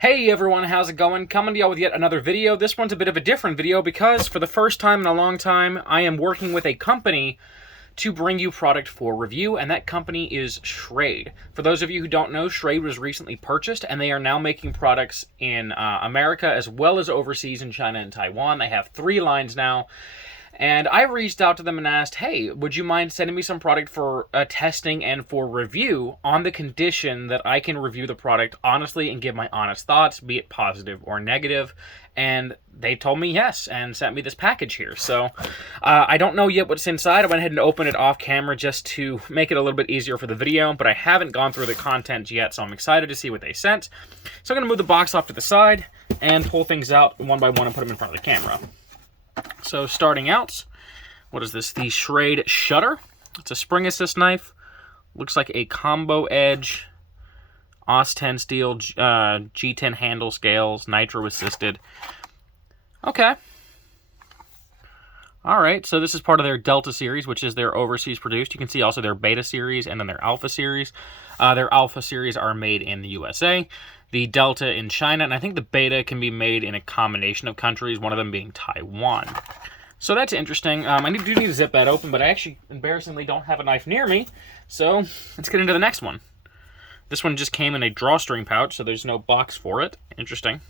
Hey everyone, how's it going? Coming to y'all with yet another video. This one's a bit of a different video because for the first time in a long time, I am working with a company to bring you product for review, and that company is Schrade. For those of you who don't know, Schrade was recently purchased, and they are now making products in America as well as overseas in China and Taiwan. They have 3 lines now. And I reached out to them and asked, hey, would you mind sending me some product for testing and for review on the condition that I can review the product honestly and give my honest thoughts, be it positive or negative? And they told me yes and sent me this package here. So I don't know yet what's inside. I went ahead and opened it off camera just to make it a little bit easier for the video, but I haven't gone through the content yet, so I'm excited to see what they sent. So I'm going to move the box off to the side and pull things out one by one and put them in front of the camera. So starting out, what is this? The Schrade Shutter. It's a spring assist knife. Looks like a combo edge, AUS 10 steel, G10 handle scales, nitro assisted. Okay. Alright, so this is part of their Delta series, which is their overseas produced. You can see also their Beta series and then their Alpha series. Their Alpha series are made in the USA. The Delta in China, and I think the Beta can be made in a combination of countries, one of them being Taiwan. So that's interesting. I do need to zip that open, but I actually, embarrassingly, don't have a knife near me. So let's get into the next one. This one just came in a drawstring pouch, so there's no box for it. Interesting.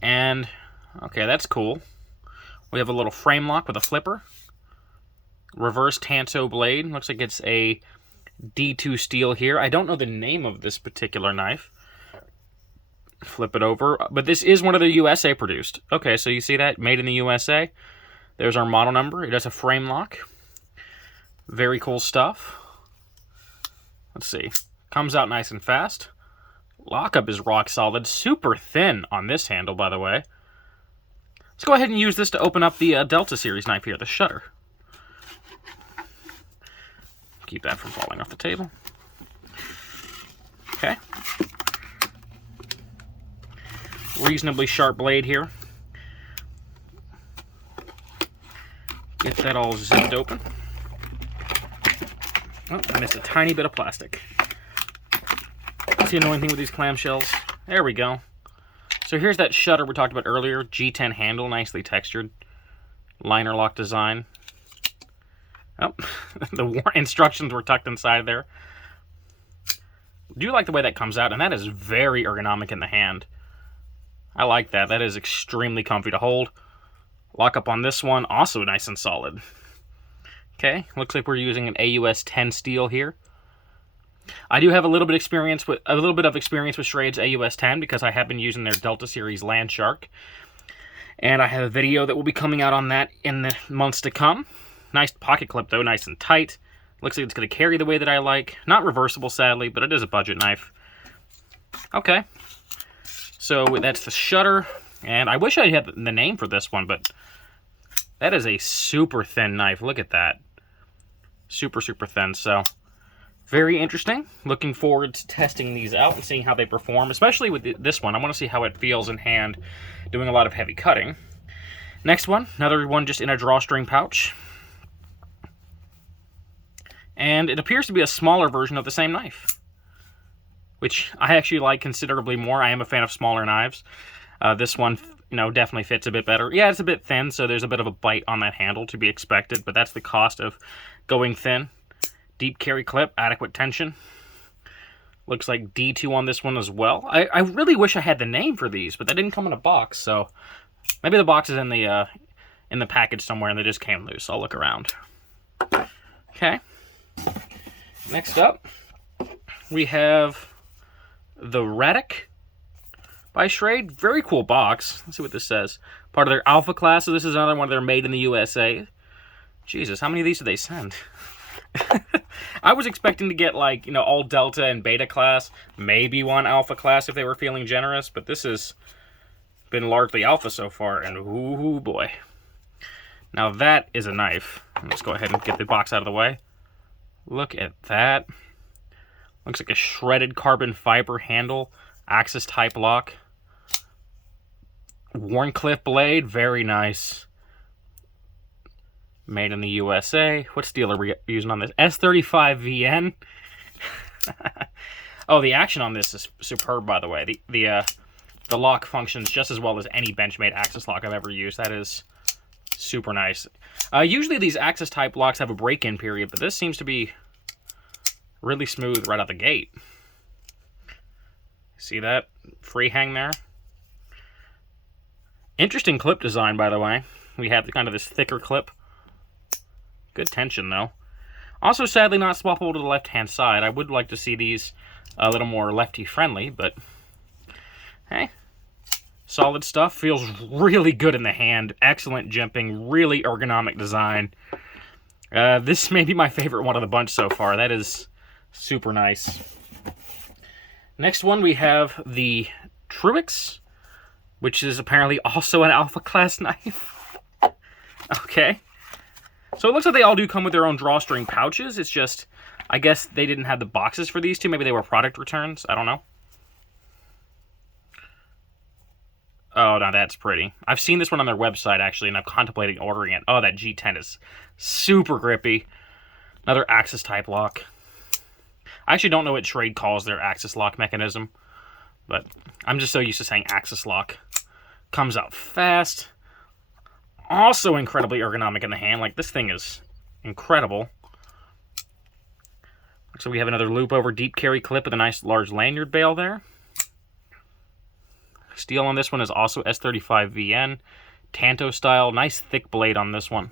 And, okay, that's cool. We have a little frame lock with a flipper. Reverse Tanto blade. Looks like it's a D2 steel here. I don't know the name of this particular knife. Flip it over. But this is one of the USA produced. Okay, so you see that? Made in the USA. There's our model number. It has a frame lock. Very cool stuff. Let's see. Comes out nice and fast. Lockup is rock solid. Super thin on this handle, by the way. Let's go ahead and use this to open up the Delta series knife here, the Shutter. Keep that from falling off the table. Okay. Reasonably sharp blade here. Get that all zipped open. Oh, I missed a tiny bit of plastic. That's the annoying thing with these clamshells. There we go. So here's that Shutter we talked about earlier. G10 handle, nicely textured. Liner lock design. Oh, the instructions were tucked inside there. Do like the way that comes out, and that is very ergonomic in the hand. I like that. That is extremely comfy to hold. Lock up on this one, also nice and solid. Okay, looks like we're using an AUS 10 steel here. I do have a little bit of experience with Schrades AUS 10 because I have been using their Delta series Landshark, and I have a video that will be coming out on that in the months to come. Nice pocket clip though, nice and tight. Looks like it's going to carry the way that I like. Not reversible, sadly, but it is a budget knife. Okay. So that's the Shutter. And I wish I had the name for this one, but that is a super thin knife. Look at that. Super, super thin. So very interesting. Looking forward to testing these out and seeing how they perform, especially with this one. I want to see how it feels in hand doing a lot of heavy cutting. Next one, another one just in a drawstring pouch. And it appears to be a smaller version of the same knife, which I actually like considerably more. I am a fan of smaller knives. This one, definitely fits a bit better. Yeah, it's a bit thin, so there's a bit of a bite on that handle to be expected, but that's the cost of going thin. Deep carry clip, adequate tension. Looks like D2 on this one as well. I really wish I had the name for these, but that didn't come in a box, so maybe the box is in the package somewhere and they just came loose. I'll look around. Okay. Next up, we have the Radic by Schrade. Very cool box. Let's see what this says. Part of their Alpha class, so this is another one they're made in the USA. Jesus, how many of these did they send? I was expecting to get, like, all Delta and Beta class, maybe one Alpha class if they were feeling generous, but this has been largely Alpha so far, and ooh boy. Now that is a knife. Let's go ahead and get the box out of the way. Look at that. Looks like a shredded carbon fiber handle, axis type lock. Warncliffe blade, very nice. Made in the USA. What steel are we using on this? S35VN. Oh, the action on this is superb, by the way. The lock functions just as well as any Benchmade Axis lock I've ever used. That is super nice. Usually these Axis type locks have a break-in period, but this seems to be really smooth right out the gate. See that free hang there? Interesting clip design, by the way. We have kind of this thicker clip. Good tension, though. Also, sadly, not swappable to the left-hand side. I would like to see these a little more lefty-friendly, but hey, solid stuff. Feels really good in the hand. Excellent jimping. Really ergonomic design. This may be my favorite one of the bunch so far. That is super nice. Next one, we have the Trumix, which is apparently also an alpha class knife. Okay. So it looks like they all do come with their own drawstring pouches. It's just, I guess they didn't have the boxes for these two. Maybe they were product returns. I don't know. Oh, now that's pretty. I've seen this one on their website, actually, and I'm contemplating ordering it. Oh, that G10 is super grippy. Another Axis type lock. I actually don't know what Schrade calls their Axis lock mechanism, but I'm just so used to saying Axis lock. Comes out fast. Also incredibly ergonomic in the hand. Like, this thing is incredible. So we have another loop over deep carry clip with a nice large lanyard bail there. Steel on this one is also S35VN. Tanto style. Nice thick blade on this one.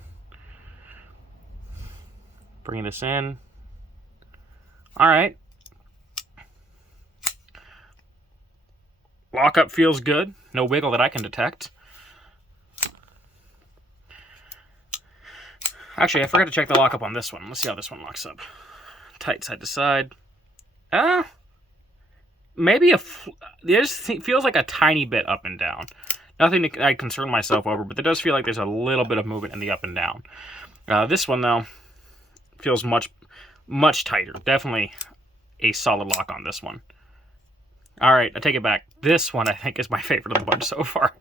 Bringing this in. Alright. Lockup feels good. No wiggle that I can detect. Actually, I forgot to check the lockup on this one. Let's see how this one locks up. Tight side to side. Maybe it just feels like a tiny bit up and down. Nothing that I'd concern myself over, but it does feel like there's a little bit of movement in the up and down. This one, though, feels much tighter. Definitely a solid lock on this one. All right, I take it back. This one, I think, is my favorite of the bunch so far.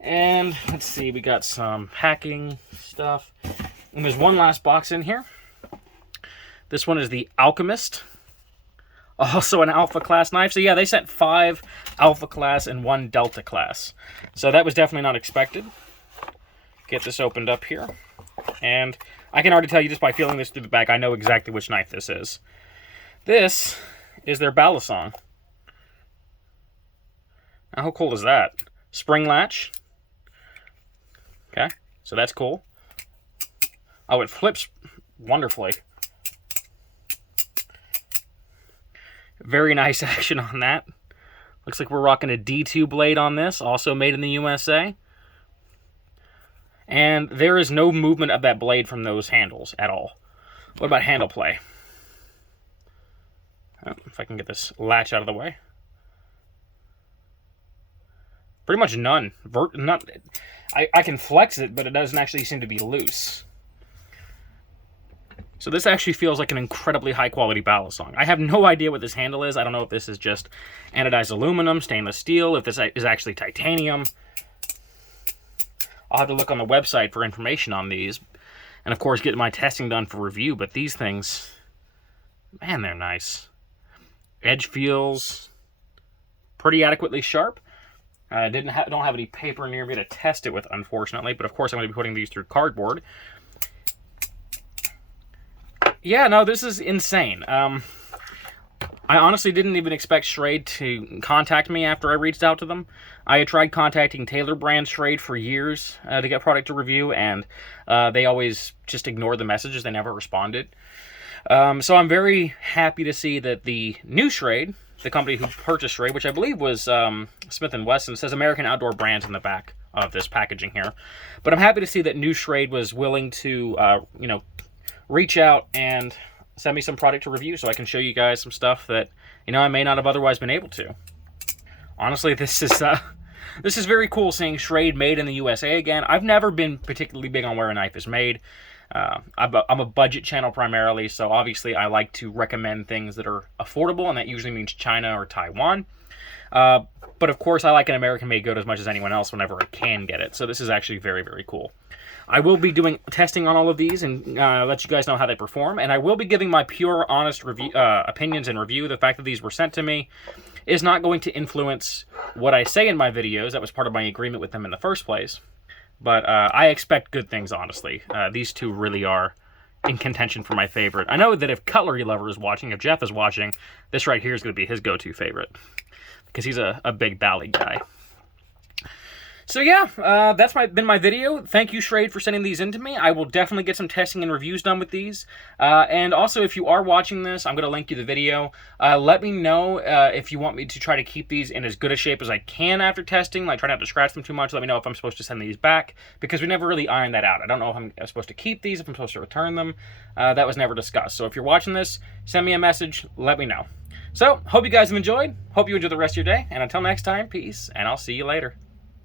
And let's see, we got some packing stuff. And there's one last box in here. This one is the Alchemist. Also an Alpha class knife. So yeah, they sent 5 Alpha class and 1 Delta class. So that was definitely not expected. Get this opened up here. And I can already tell you just by feeling this through the back, I know exactly which knife this is. This is their Balisong. Now, how cool is that? Spring latch. Okay, so that's cool. Oh, it flips wonderfully. Very nice action on that. Looks like we're rocking a D2 blade on this, also made in the USA. And there is no movement of that blade from those handles at all. What about handle play? Oh, if I can get this latch out of the way. Pretty much none. I can flex it, but it doesn't actually seem to be loose. So this actually feels like an incredibly high-quality Balisong. I have no idea what this handle is. I don't know if this is just anodized aluminum, stainless steel, if this is actually titanium. I'll have to look on the website for information on these. And, of course, get my testing done for review. But these things, man, they're nice. Edge feels pretty adequately sharp. I don't have any paper near me to test it with, unfortunately. But, of course, I'm going to be putting these through cardboard. Yeah, no, this is insane. I honestly didn't even expect Schrade to contact me after I reached out to them. I had tried contacting Taylor Brand Schrade for years to get product to review, and they always just ignored the messages. They never responded. So I'm very happy to see that the new Schrade, the company who purchased Schrade, which I believe was Smith & Wesson, says American Outdoor Brands in the back of this packaging here. But I'm happy to see that new Schrade was willing to, reach out and send me some product to review so I can show you guys some stuff that, I may not have otherwise been able to. Honestly, this is very cool seeing Schrade made in the USA again. I've never been particularly big on where a knife is made. I'm a budget channel primarily, so obviously I like to recommend things that are affordable, and that usually means China or Taiwan. But of course, I like an American-made goat as much as anyone else whenever I can get it. So this is actually very, very cool. I will be doing testing on all of these and let you guys know how they perform. And I will be giving my pure, honest review, opinions and review. The fact that these were sent to me is not going to influence what I say in my videos. That was part of my agreement with them in the first place. But I expect good things, honestly. These two really are in contention for my favorite. I know that if Cutlery Lover is watching, if Jeff is watching, this right here is going to be his go-to favorite. Because he's a big Bally guy. So yeah, that's been my video. Thank you, Schrade, for sending these in to me. I will definitely get some testing and reviews done with these. And also, if you are watching this, I'm going to link you the video. Let me know if you want me to try to keep these in as good a shape as I can after testing. Like, try not to scratch them too much. Let me know if I'm supposed to send these back, because we never really ironed that out. I don't know if I'm supposed to keep these, if I'm supposed to return them. That was never discussed. So if you're watching this, send me a message. Let me know. So, hope you guys have enjoyed. Hope you enjoy the rest of your day. And until next time, peace, and I'll see you later.